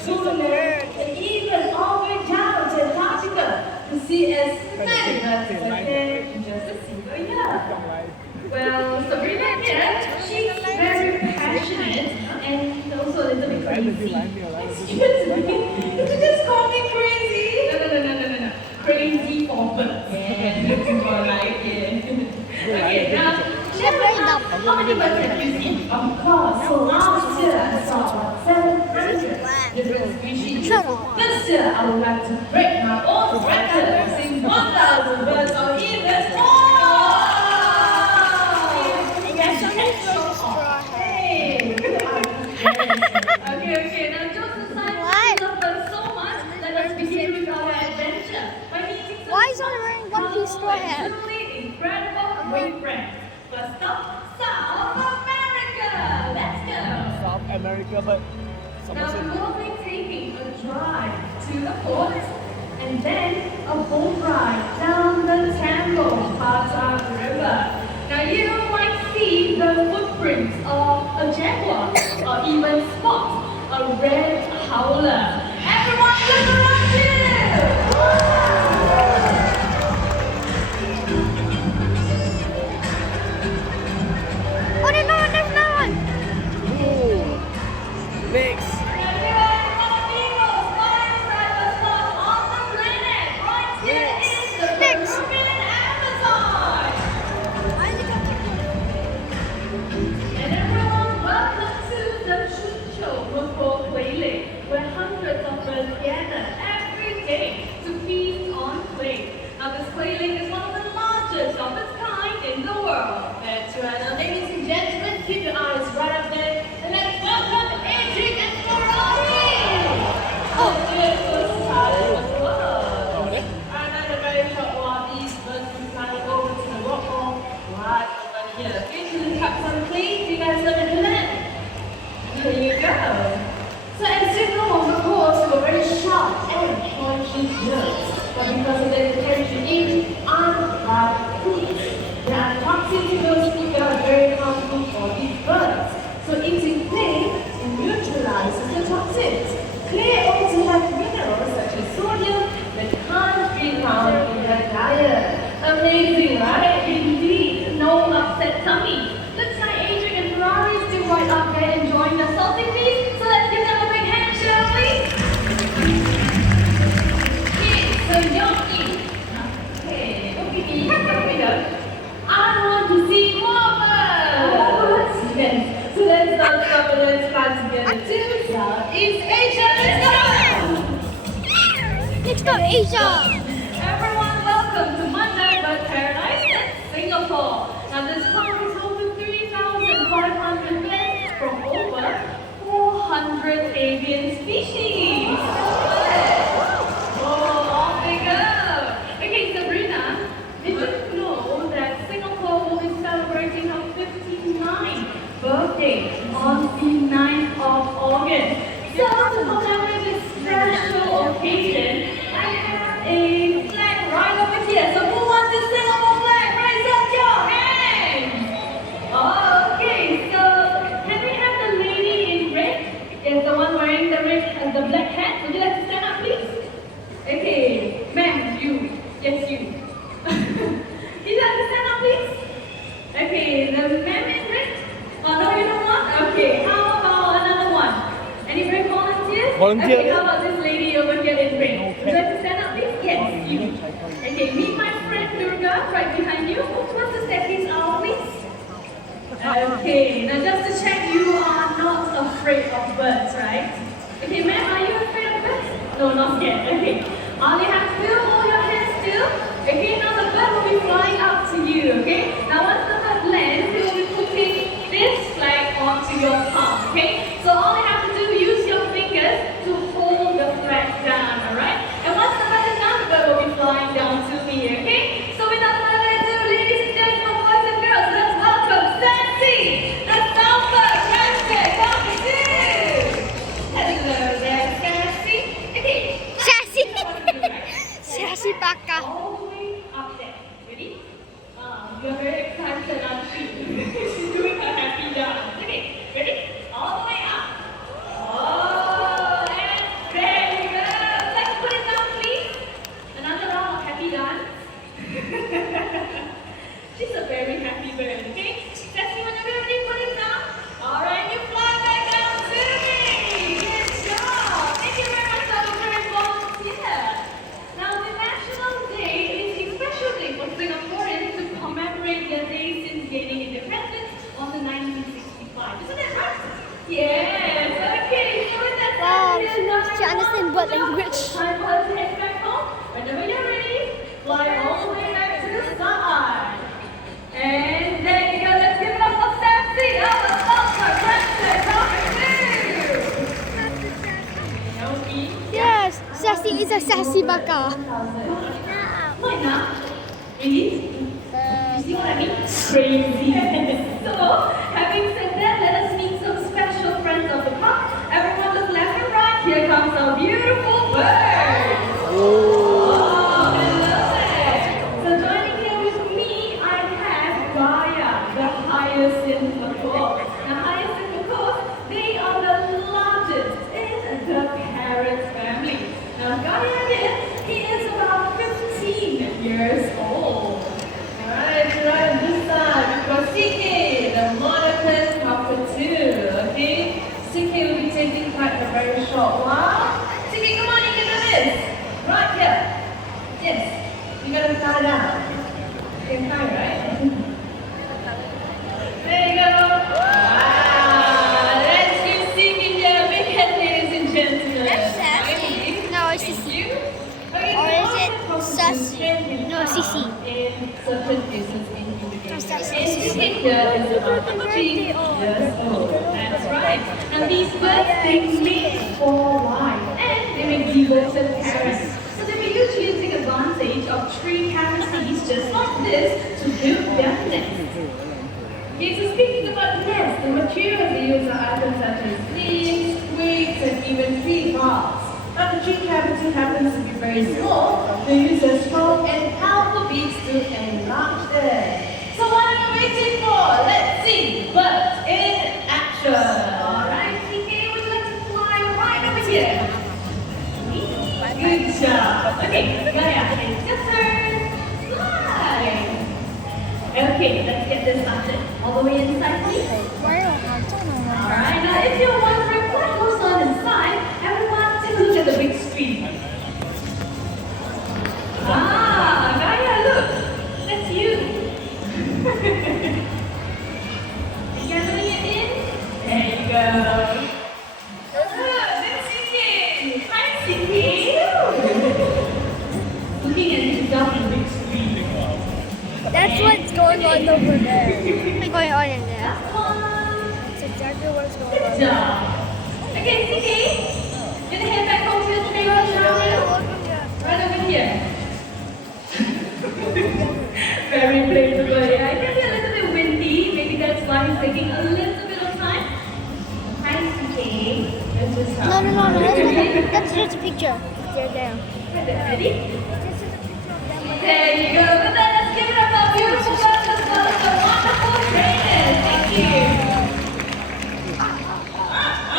Switzerland, and even all the way down to Antarctica to see as many birds as I can in just a single year. Well, Sabrina here, she's very passionate and also a little bit crazy. Excuse me, did you just call me crazy? No. Crazy for birds. Yeah, looks more like it. Okay, now, how many birds have you seen? Of course, so last year I saw 700 different species. This year I would like to break my own record and see 1,000 birds or even more. Okay, now jokes aside, we love them so much, let us begin with our adventure. Why is he wearing one piece straw hat? Truly incredible great friends. First stop, South America. Let's go. South America, but Now we will be taking a drive to the port and then a boat ride down the Tambo Pata River. Now you might see the footprints of a jaguar or even spot a red howler. Everyone look around you! Oh, there's no one, there's no one! ooh, next. Where hundreds of birds gather every day to feast on clay. Now this clay lake is one of the largest of its kind in the world. That's right. Now ladies and gentlemen, keep your eyes right up there and let's welcome Adric and Ferrari! Oh, this was started as well. And then a very short while these birds will fly over to the rock wall right over here. Okay, to the captain please, you guys let me do that? There you go. So as you know, the course were very sharp and pointy notes, but because of their temperature in unripe fruits, there are toxins in those fruits that are very harmful for these birds. So eating clay neutralizes the toxins. Clay also has minerals such as sodium that can't be found in their diet. Amazing, right? Indeed, no upset tummy. Looks like Adric and Ferrari is still right up there enjoying the salty feast, so let's give them a big hand, shall we? It's so yummy. Okay, here we go. I want to see more birds. Yes, so let's not stop and let's fly together to Southeast Asia. Let's go, Asia! Everyone, welcome to Mandai Bird Paradise in Singapore. Now this park is home to 3,500 birds from over 400 avian species. Oh, off they go. Okay, Sabrina, did you know that Singapore will be celebrating her 59th birthday on the 9th of August? So to commemorate this special occasion, I have a flag right over here. So who wants to sing on the flag? Raise up your hands! Okay, so can we have the lady in red? Yes, the one wearing the black hat. Would you like to stand up, please? Okay, ma'am, you. Yes, you. Would you like to stand up, please? Okay, the ma'am in red. Oh, no, you don't want? Okay, how about another one? Any brave volunteers? Volunteer. Okay, how about this lady over here in red? Would you like to stand up, please? Yes, you. Okay, meet my friend Durga right behind you. Who wants to step this out, please? Okay, now just to check, you are not afraid of birds, right? Okay, ma'am, are you afraid of birds? No, not yet. Okay, all you have to do, hold your hands still. Okay, now the bird will be flying up to you, okay? Now once the bird lands, it will be putting this flag onto your palm, okay? So all you have to do, use your fingers to hold the flag down, alright? And once the bird is down, the bird will be flying down to me, okay? So without further ado, ladies and gentlemen, boys and girls, let's welcome Sassy, the Southern Crested Cockatoo! Hello there, Sassy. Okay. Sassy! what language? Time for us to head back home. Whenever you're ready, fly all the way back to the side. And there you go. Let's give it up for Sassy. Our salsa princess number 2. Yogi. Yes, Sassy is a sassy baka. Why not? Really? You see what I mean? Crazy. So, having said that, let us meet some special friends of the park. Everyone look left and right. Here comes our beautiful bird. Oh, hello there. So joining here with me, I have Gaia, the hyacinth macaw. Now, hyacinth macaws, they are the largest in the parrot family. Now, Gaia here, he is about 15 years old. Alright, right on this side, we've got CK, the monocled cockatoo, okay? CK will be taking part in a very short while. CK, come on, you can do this. Right here. Yes, you gotta fly down. You can fly, right? There you go. Wow, let's give CK here a big hand, ladies and gentlemen. That's Sassy. No, it's Thank Sissy. you. Okay, Or is it so Sassy? No, Sissy. in certain cases in No, Sassy. and here is about 15 years old. That's right. And these birds, they mate for life and they make devoted parents. So they will usually take advantage of tree canopies just like this to build their nests. Okay, so speaking about nests, the materials they use are items such as leaves, twigs, and even tree barks. Now the tree cavity happens to be very small. They use their strong and powerful beaks to enlarge them. So what are you waiting for? Let's see birds in action. Alright, TK, would you like to fly right over here? Good job. Okay, Gaia, it's your turn. Fly. Okay, let's get this started. All the way inside, please. Alright, now if you're wondering what goes on inside, everyone take a look at the big screen. Ah, Gaia, look. That's you. Gathering it in. There you go. That's Siki. Hi, Siki. Looking at himself on the big screen. That's what's going on over there. What's going on in there? That's fun. That's exactly what's going Good on. job. Okay, Siki. Gonna head back home to your playground, shall we? Right over here. Very playful. Yeah, it can be a little bit windy. Maybe that's why he's taking a little bit of time. Hi, CK. Let's just No. That's just a picture. They're there. Ready? This is a picture of them. There you go. With that, let's give it up for our beautiful girls as well as the wonderful trainers. Thank you.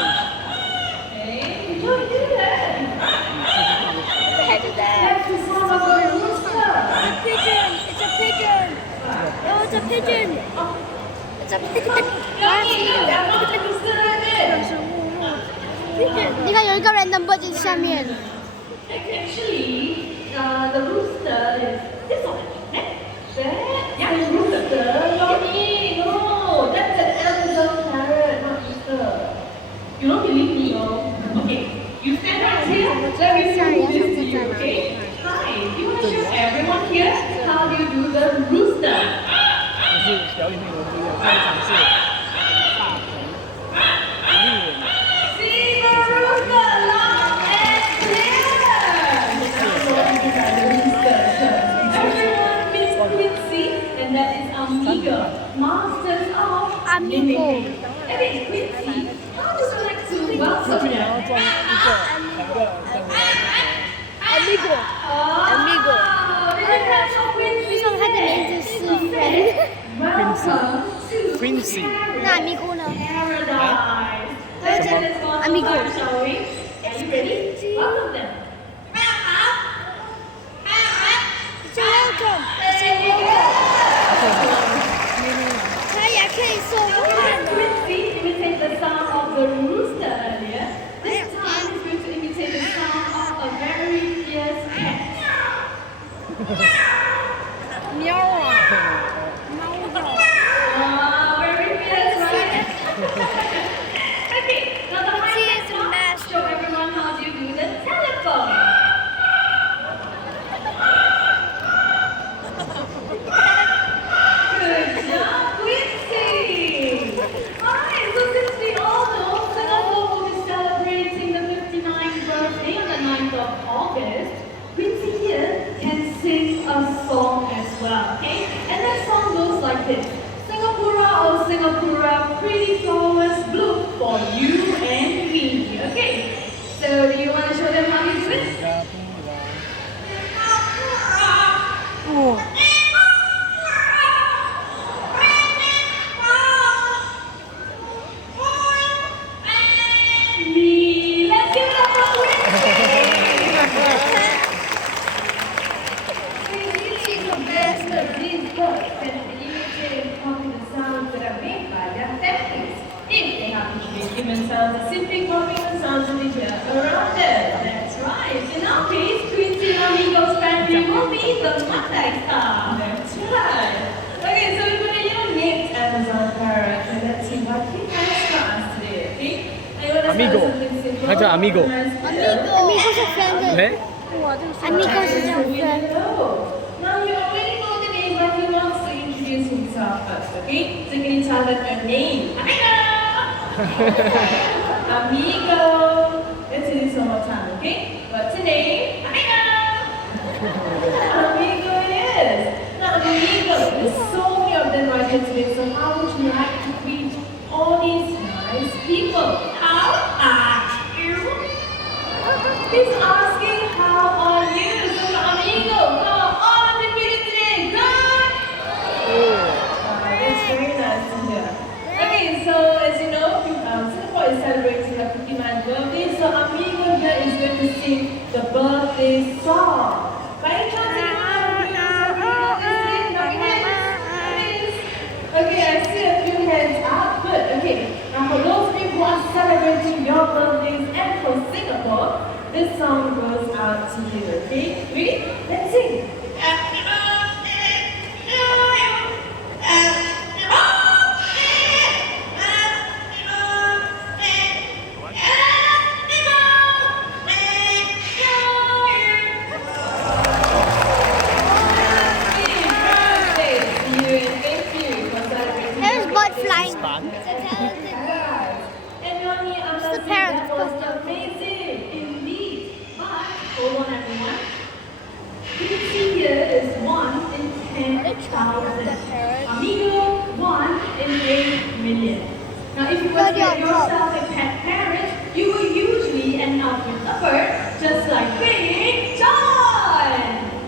Okay, enjoy doing that. What the heck is that? That's the sound of a rooster. It's a pigeon. It's a pigeon. No, it's a pigeon. It's a pigeon.你看有一个 random bird 在下面。 Actually, the rooster is this one. Yeah, the rooster. No, that's an Amazon parrot, not rooster. You don't believe me, oh? Okay, you stand right here. Let me prove this to you, okay? Hi, you want to show everyone here how do you do the rooster? 就是表演内容就有非常是大同丽人。 See the rooster loud and clear. Everyone meets Quincy, and that is Amigo, masters of Amigo. mimicry. Okay, Quincy, how would you like to welcome 你要 them? 装一个两个等 Amigo. Amigo. Oh, did you catch how Quincy 为什么它的名字是 Friend？ Welcome to Quincy 那 Amigo 呢？ paradise. Let's get this one Amigo. shall we? Are you ready? Welcome them. It's a welcome. It's a welcome. 它也可以说 welcome。 Quincy imitated the sound of the rooster earlier. This time he's going to imitate the sound of a very fierce cat. 喵啊！ Very fierce, right? Okay, now the high She is a next one. master. Show everyone how do you do the telepathy. That's right. Okay, so we're gonna meet Amazon parrot and let's see what he has for us today. Okay? I wanna start Amigo. with something simple. 他叫 Amigo Amigo 是 friend 哎 Amigo 是这样 friend。 Now you already know the name, but he wants to introduce himself first, okay? So can you tell us your name? Amigo! Let's do this one more time, okay? What's your name? Amigo it is! Now Amigo, there's so many of them right here today, so how would you like to greet all these nice people? How are you? He's asking how are you? So Amigo, how are you feeling today? Good? That's very nice to hear. Okay, so as you know, Singapore is celebrating a 59th birthday, so Amigo here is going to sing the birthday song. By any chance, okay, I see a few hands up. Good. Okay. Now for those of you who are celebrating your birthdays and for Singapore, this song goes out to you. Okay? Ready? Let's sing. There's bird flying. The parrot. Amazing, indeed. But hold on, everyone. You can see here is 1 in 10,000. Amigo, 1 in 8 million. Now, if you were to get yourself a pet parrot, you will usually end up with a bird just like Big John.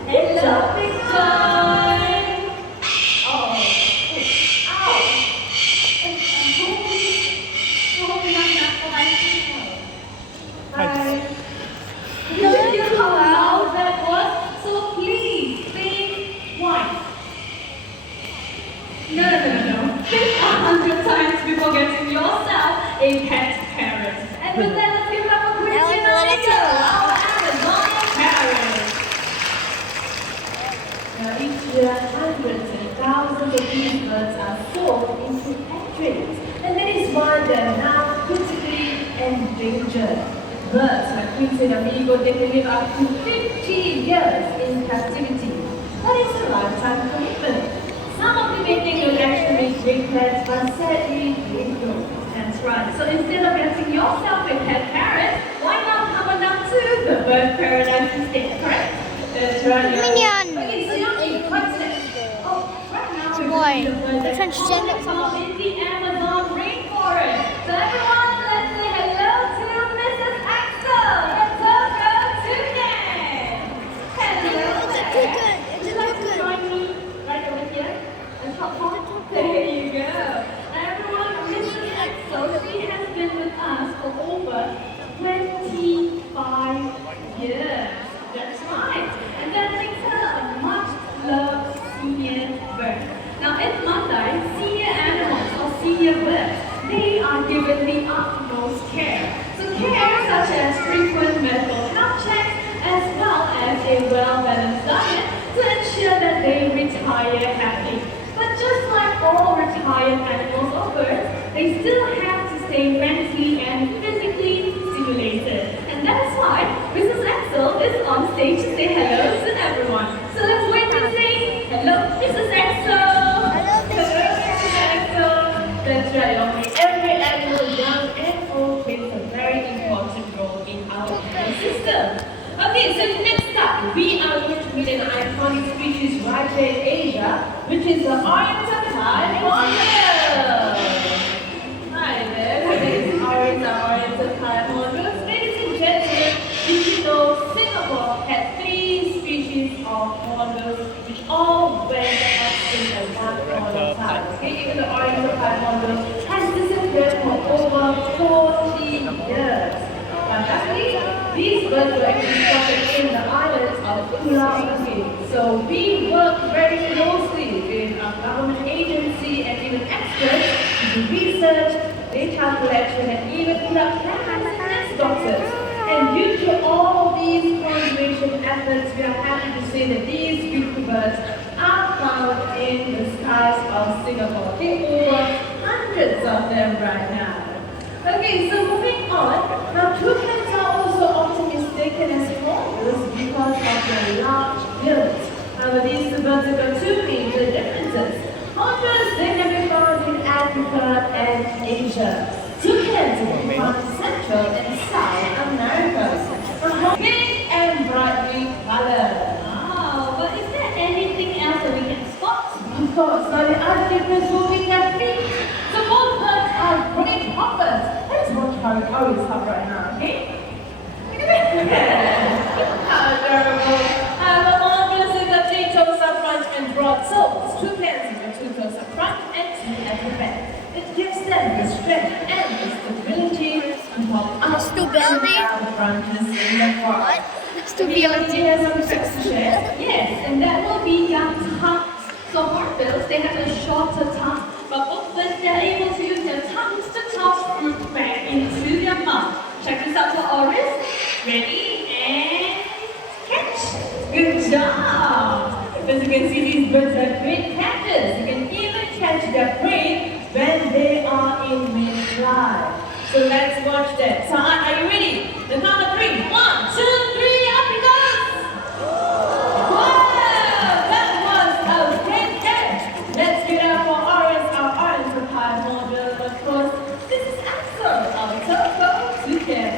Hello, Big John. Oh, ow. Hi. Did you hear how loud that was? So please think twice. No. Think 100 times before getting yourself a pet parrot. And with that, let's give up a quick Now cheer we're gonna to our Amazon parrot. Now each year, hundreds and thousands of these birds are sold into pet trays. And that is why they are now critically endangered. Birds like Queen Amigo, they can live up to 50 years in captivity. That is a lifetime commitment. Some of you may think you'll actually make great pets, but sadly, they don't. That's right. So instead of getting yourself a pet parrot, why not come on down to the bird paradise instead, correct? That's right. Minion. Okay, so Yomi, what's next? Oh, right now we're Boy, going to the bird that's transgender. all in the Amazon rainforest. So everyone, let's say hello to Mrs. Axel. Let's go toucan. Hello. It's a toucan. Would you like to join me right over here? And hop on. There you go. Everyone, Mrs. Axel, she has been with us for over 25 years. That's right. And that makes her a much-loved senior bird. Now, in Mandai, senior animals or senior birds, they are given the utmost care. So care such as frequent medical health checks as well as a well-balanced diet to ensure that they retire happy. But just like all retired animals or birds, they still have to stay mentally and physically stimulated. And that's why Mrs. Axel is on stage to say hello to everyone. So let's wait and say hello, Mrs. Axel. Hello, Mrs. Axel. That's right, Yomi. Every animal, young and old, plays a very important role in our ecosystem. Okay, so next up, we are going to meet an iconic species right here in Asia, which is the Oriental Hornbill. Hi there, my name is Oriental Hornbill. Ladies and gentlemen, did you know Singapore had 3 species of hornbills which all went extinct at one point in time? Okay, even the Oriental Hornbill has disappeared for over 40 years. Luckily, these birds were actually spotted in the islands of Pulau Ubin. So we work very closely with our government agency and even experts to do research, data collection, and even put up plans and nest boxes. And due to all of these conservation efforts, we are happy to say that these beautiful birds in the skies of Singapore. There are hundreds of them right now. Okay, so moving on. Now, toucans are also optimistic as hornbills because of their large bills. However, these two birds have got two major differences. Hornbills, they can be found in Africa and Asia. Toucans can be found in Central and South America. Pink and brightly colored. Wow, but is there anything else that we can spot? Of course, now the other difference will be their feet. So both birds are great hoppers. Let's watch how it always hop right now, okay? How adorable. Hornbills with the three toes up front and broad soles. Toucans with the two toes up front and two at the back. It gives them the strength and the stability to hop up Stability? and down the branches in the forest. Stability. Has some tricks to share? Yes, and that will be their tongues. So hornbills, they have a shorter tongue, but both birds, they're able to use their tongues to toss fruit back into their mouth. Check this out for Oris. Ready and catch. Good job. As you can see, these birds are great catchers. You can even catch their prey when they are in mid-flight. So let's watch that. Sa'ad, are you ready? The count of 3. 1, 2, 3, up it goes! Wow! That was a great catch! Let's give it up for Oris, our orange papaya hornbill. Of course, this is Axel, our Toco toucan.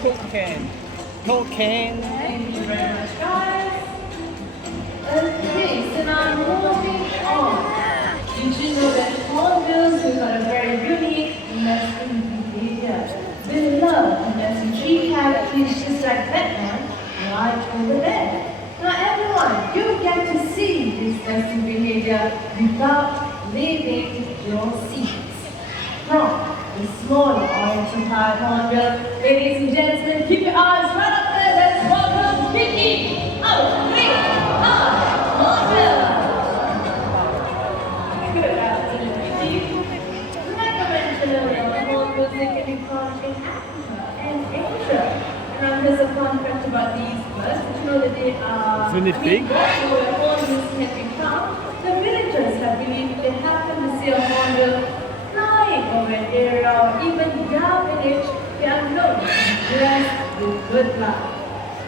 Toucan. Toucan. Thank you very much, guys. Okay, so now moving on. Did you know that hornbills have got a very unique nesting behavior? They love to nest in tree canopies just like that one right over there. Now everyone, you get to see this nesting behavior without leaving your seats. From the smaller orange papaya hornbill, ladies and gentlemen, keep your eyes right up there. Let's welcome Vicky, our great hornbill. Good afternoon, Vicky. Like I mentioned earlier, hornbills can be found in Africa and Asia. And there's a fun fact about these birds. Did you know that they are Isn't it big? where hornbills can be found? The villagers have believed they happen to see a hornbill flying over an area or even their village, they are known to be blessed with good luck.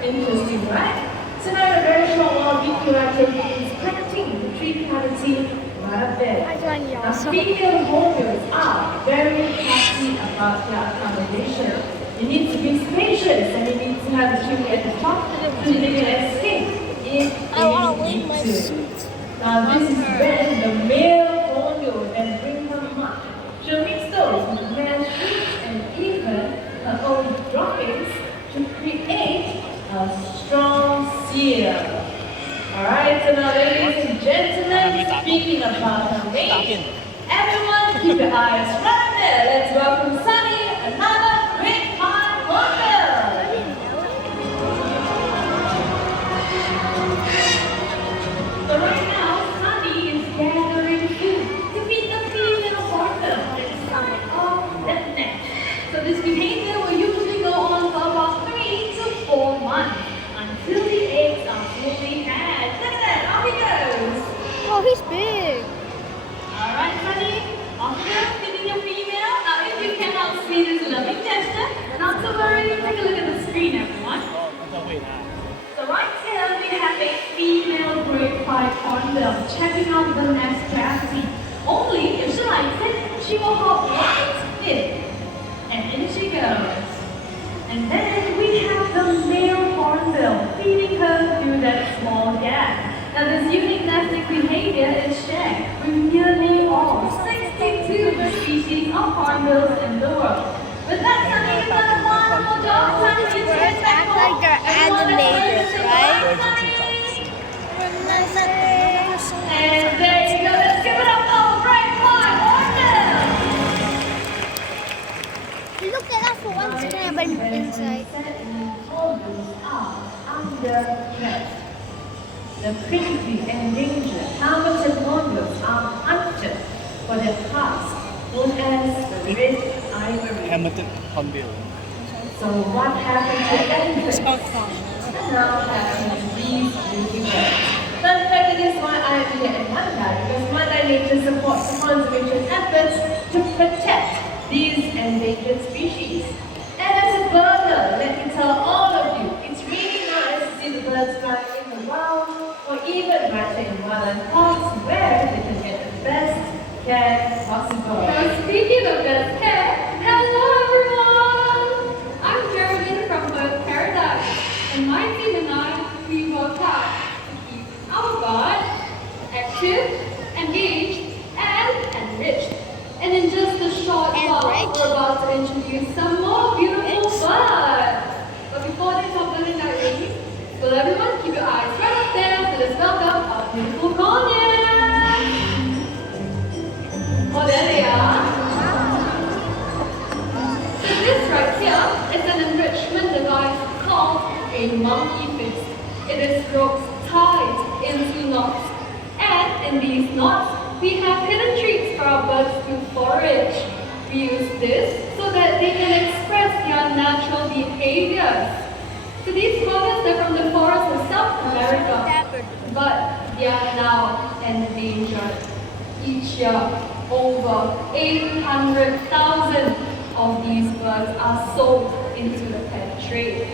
Interesting, right? So now in a very short while, Vicky will take you inspecting the tree cavity right up there. Now, female hornbills are very happy about their accommodation. You need to be spacious and you need to have a tree at the top so they can escape if they need to. Now this is when the male hornbill then bring her much. She'll mix those with man's fruits and even her own droppings to create a strong seal. Alright, so now ladies and gentlemen, speaking about her mate, everyone keep your eyes right there. Let's welcome Sunny, another great pine hornbill. So right now, Sunny is gathering food to feed the female hornbill inside of that nest. So this behavior will usually go on for about 3 to 4 months until the eggs are fully hatched. Look at that, off he goes. Oh, he's big. Alright, Sunny, after feeding your female, now if you cannot see this loving gesture, not to worry, take a look at the screen, everyone. So right here we have a female great white hornbill checking out the nest cavity. Only if she likes it, she will hop right in. And in she goes. And then we have the male hornbill feeding her through that small gap. Now this unique nesting behavior is shared with nearly all 62 species of hornbills in the world. With that, Sunny, you've done a wonderful job. Sunny, you Birds act like they're animated, right? And there you go. Let's give it up for the great white hornbill. Look at that for one second, but inside. Hornbills are under threat. The critically endangered Hamilton hornbills are hunted for their task known as the red ivory. Hamilton hornbill. So what happened to elephants? And now happened to these beauty birds. But in fact, it is why I am here in Mandalay, because Mandalay Nature supports the conservation efforts to protect these endangered species. And as a birder, let me tell all of you, it's really nice to see the birds flying in the wild, or even rather in wildland parks where they can get the best care possible. Now, speaking of best care, hello everyone! I'm Geraldine from Bird Paradise, and my team and I, we work hard to keep our birds active, engaged, and enriched. And in just a short while, we're about to introduce some more beautiful birds. But before they start building their wings, will everyone keep your eyes right up there to this welcome of beautiful conures? Oh, there they are. So this right here is an enrichment device called a monkey fist. It is ropes tied into knots. And in these knots, we have hidden treats for our birds to forage. We use this so that they can express their natural behaviors. So these conures, they're from the forests of South America, but they are now endangered. Each year, over 800,000 of these birds are sold into the pet trade.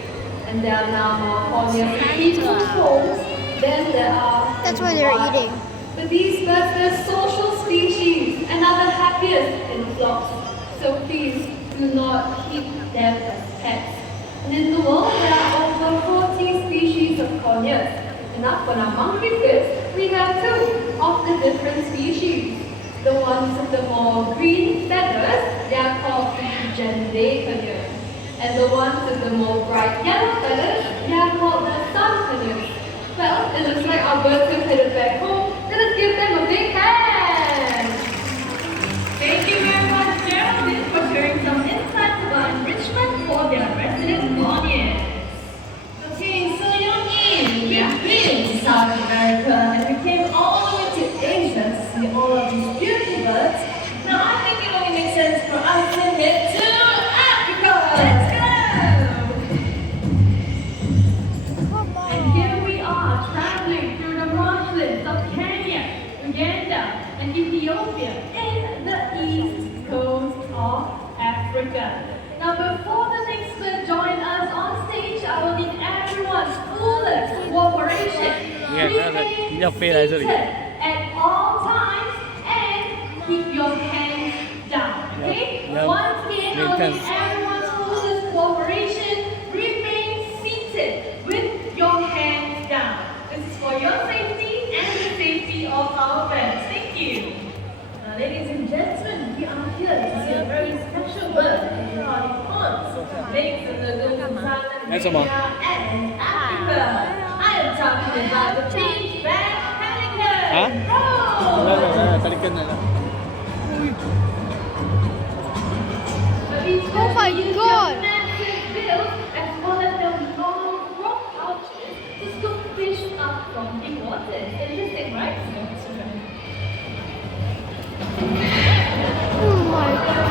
And there are now more conures in people's homes than there are. That's why they're eating. But these birds, they're social species and are the happiest in flocks. So please do not keep them as pets. And in the world, there are over 40 species of conures. And up on our monkey fist, we have two of the different species. The ones with the more green feathers, they are called the Genday conures. And the ones with the more bright yellow feathers, they are called the sun conures. Well, it looks like our birds have headed back home. Let's give them a big hand! Thank you very much, Geraldine, for sharing some insights about enrichment for their resident conures. Okay, so Young-in, we've been to South America and we came all the way to Asia to see all of these beautiful birds. Now I think it only makes sense for us to head to Africa. Let's go! And here we are, traveling through the marshlands of Kenya, Uganda, and Ethiopia in the east coast of Africa. Now, before the next bird join us on stage, I will need everyone's full cooperation. Remain seated at all times and keep your hands down. Okay? Once again, I will need everyone's full cooperation. Remain seated with your hands down. This is for your safety and the safety of our friends. Thank you. Now, ladies and gentlemen, we are here to see a very special bird in the ponds, lakes in the Golden That's all. and Africa. I am talking about the pinchback pelican. Oh my God. Massive bills as well as their long rock pouches to scoop fish up from the water. Interesting, right? Oh my God.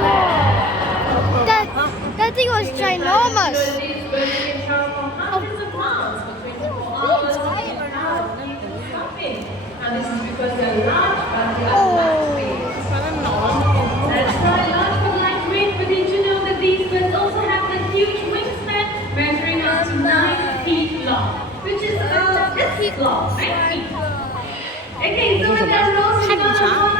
That thing was ginormous. These birds can travel for hundreds of miles for 24 hours without even stopping. Now this is because they're large, but they are lightweight. That's right, large but lightweight. But did you know that these birds also have a huge wingspan measuring up to 9 feet long, which is about this long, 9 feet. Okay, so with that rose, we're going to time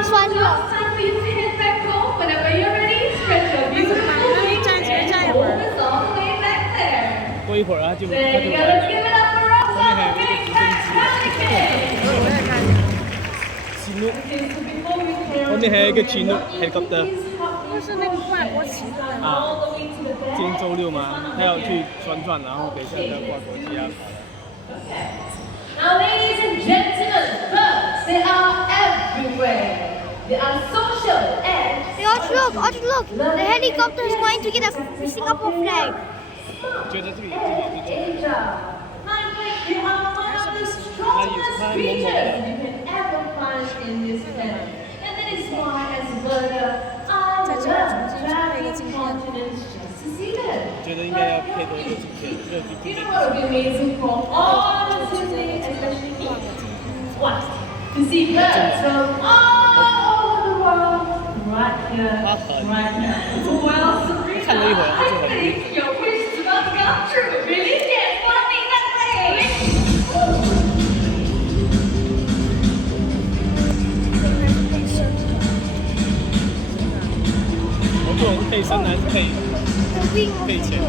for you to head back home. Whenever you're ready, stretch your beautiful wings and hold us all the way back there. 过一会儿啊，就 There you go, let's give it up for Rosa, the big fat pelican. 奇诺， Okay, so before we carry on, 后面还有一个奇诺 helicopter please help me 是那个外国旗的。 all the way to the back. 今天周六嘛，他要去转转，然后等一下再挂国际啊。 Now, ladies and gentlemen, birds, they are everywhere. They are social and Hey, Archie, look. The helicopter is going to get a Singapore flag. 觉得这个也是 Asia. In fact, they are one of the strongest creatures you can ever find in this planet. And that is why, as a birder, I love traveling continents just to see them. 觉得应该要配多一个镜片，这个 You know what would be amazing for all of Sydney, especially me? west to see birds from all over the world right here, right now. Well, Sabrina, I think your wish is about to come true. Really? Yes, follow me that way. 我做的是配身还是配钱的？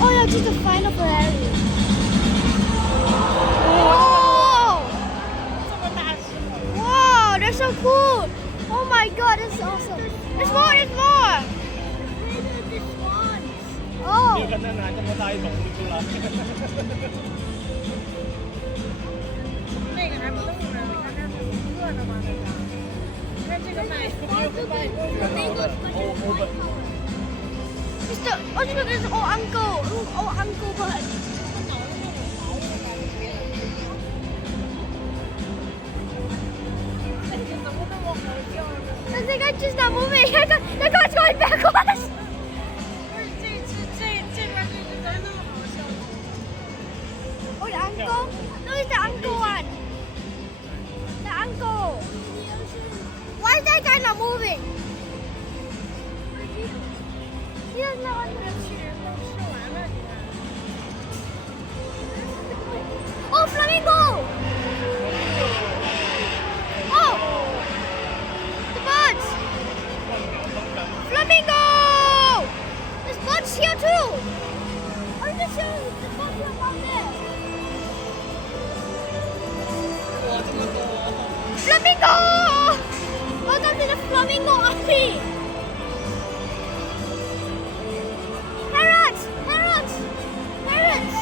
Oh yeah, just the final Ferrari. Whoa! Wow, that's so cool. Oh my god, that's awesome. There's more, there's more. Oh. 你有看到拿这么大一桶出来？那个还不动呢，你看这热的吗？那个，你看这个卖欧本。 Mr. Oh, look, there's old uncle. Old uncle bud. I think I just not moving. The car's going backwards. 这边这只真那么好笑。 Oh, the uncle? No, it's the uncle one. The uncle. Why is that guy not moving? He doesn't know what to do. 吃完了，你看。 Oh, flamingo! Oh! The birds! Flamingo! There's birds here too! I'm just showing the birds are down there. Flamingo! Welcome to the flamingo army! Parrots! Parrots! Parrots!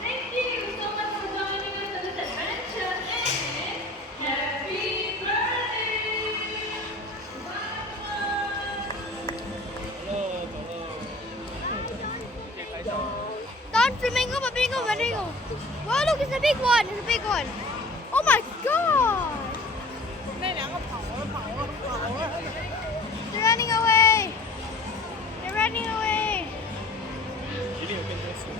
Thank you so much for joining us in this adventure and happy birthday! Don flamingo, flamingo, flamingo. Wow, look, it's a big one. It's a big one. Oh my god! 那两个跑啊！ They're running away. They're running away. 一定有更多次的。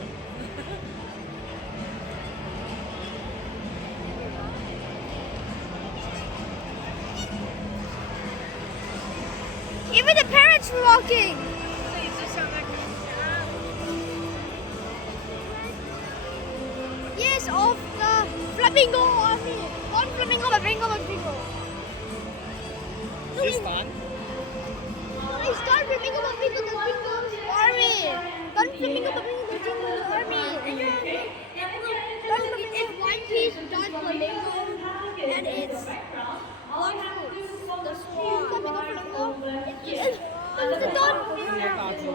Even the parrots were walking. 这一只像在赶鸭。 Yes, of the flamingo army. One flamingo, flamingo, flamingo. This time? It's Don flamingo, flamingo, flamingo army. Don flamingo, flamingo, flamingo army. Don flamingo is one piece of Don flamingo, and it's one fruit. The swan. Flamingo, flamingo. It's the Don. 这些大只的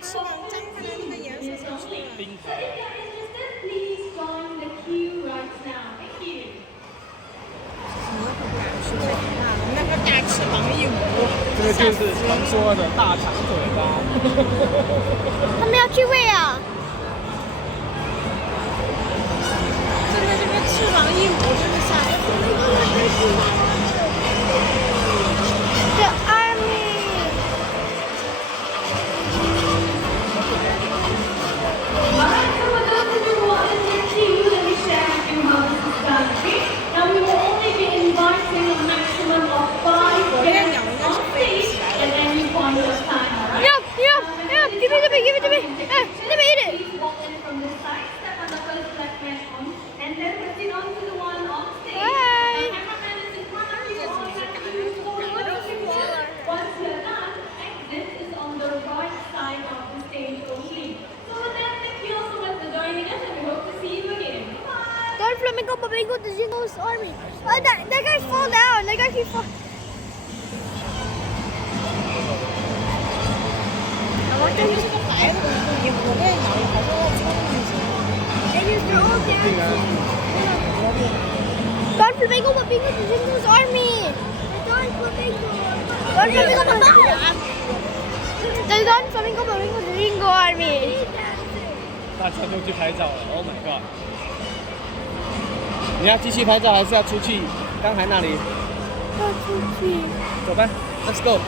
翅膀张开来，那个颜色像是冰牌。 Please join the queue right now. Thank you. 那个大翅膀一捂，这个就是传说的大长腿吧？他们要去喂啊！真的这个翅膀一捂，真的吓人。 The army. Alright, so for those of you who are in the queue, let me share with you how this is done, okay? Now we will only be inviting a maximum of 5 guests on stage at any point of time, alright? Yum. Give it to me, give it to me. Let me eat it. Please walk in from this side, step on the first black man on, and then proceed on to the one on stage. Bye. The cameraman is in front of you, all you have to do is follow the picture. Once you're done, exit is on the right side of the stage only. So with that, thank you all so much for joining us, and we hope to see you again. Bye! Don flamingo, flamingo, the Jingo's army. That guy fall down. That guy keep fall. 这是个白的东西，你我在脑里好像要冲进去。 They use their own dancing. Don flamingo, flamingo, the Jingo's army. Don flamingo, flamingo. The Don flamingo, flamingo, the Jingo army. 大家都去拍照了 ，Oh my god！ 你要继续拍照还是要出去？刚才那里，要出去。走吧，Let's go。